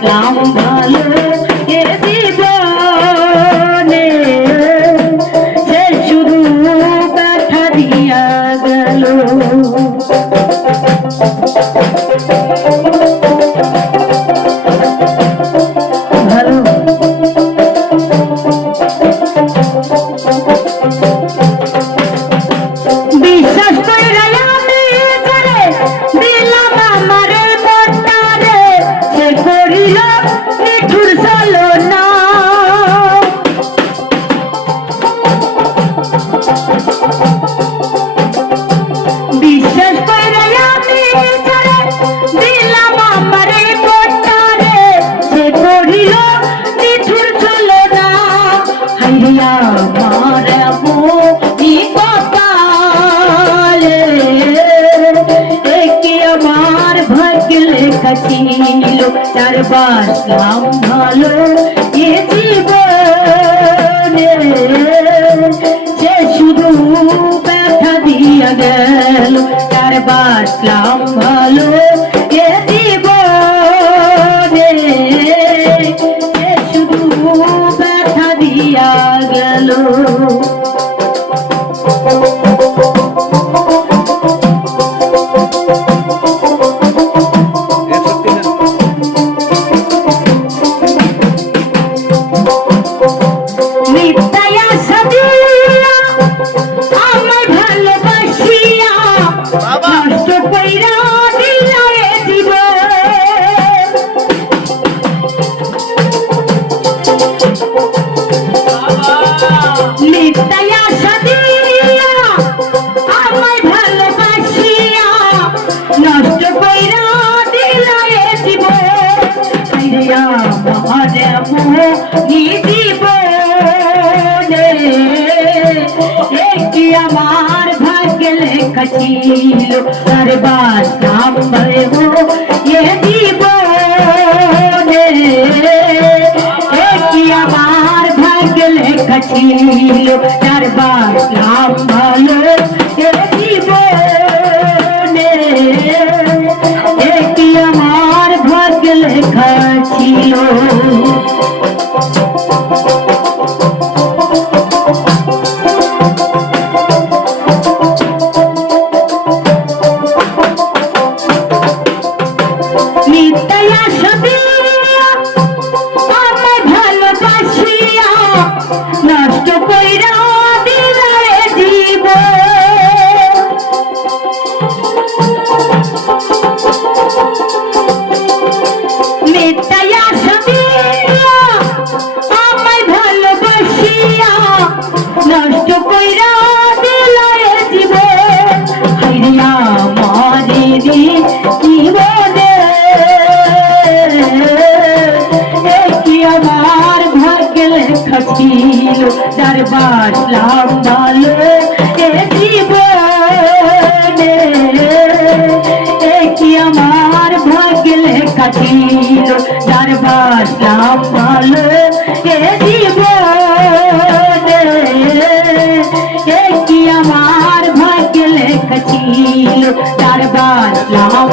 grau Yeah. তার বাসলাম ভালো এ জীবনে। সে শুধু ব্যথা দিয়া গেল তার বাসলাম ভালো এ জীবনে। সে শুধু ব্যথা দিয়া গেল। আইরে আমার মোহ জীবনে একটি আমার ভাগ্যে লেখা ছিল তার বাসলাম ভয়ো এ জীবনে একটি আমার ভাগ্যে লেখা ছিল তার বাসলাম ছিল তার বাসলাম ভালো এ জীবনে এ কি আমার ভাগ্যে লেখা ছিল? তার বাসলাম ভালো এ জীবনে এ কি আমার ভাগ্যে লেখা ছিল? তার বাসলাম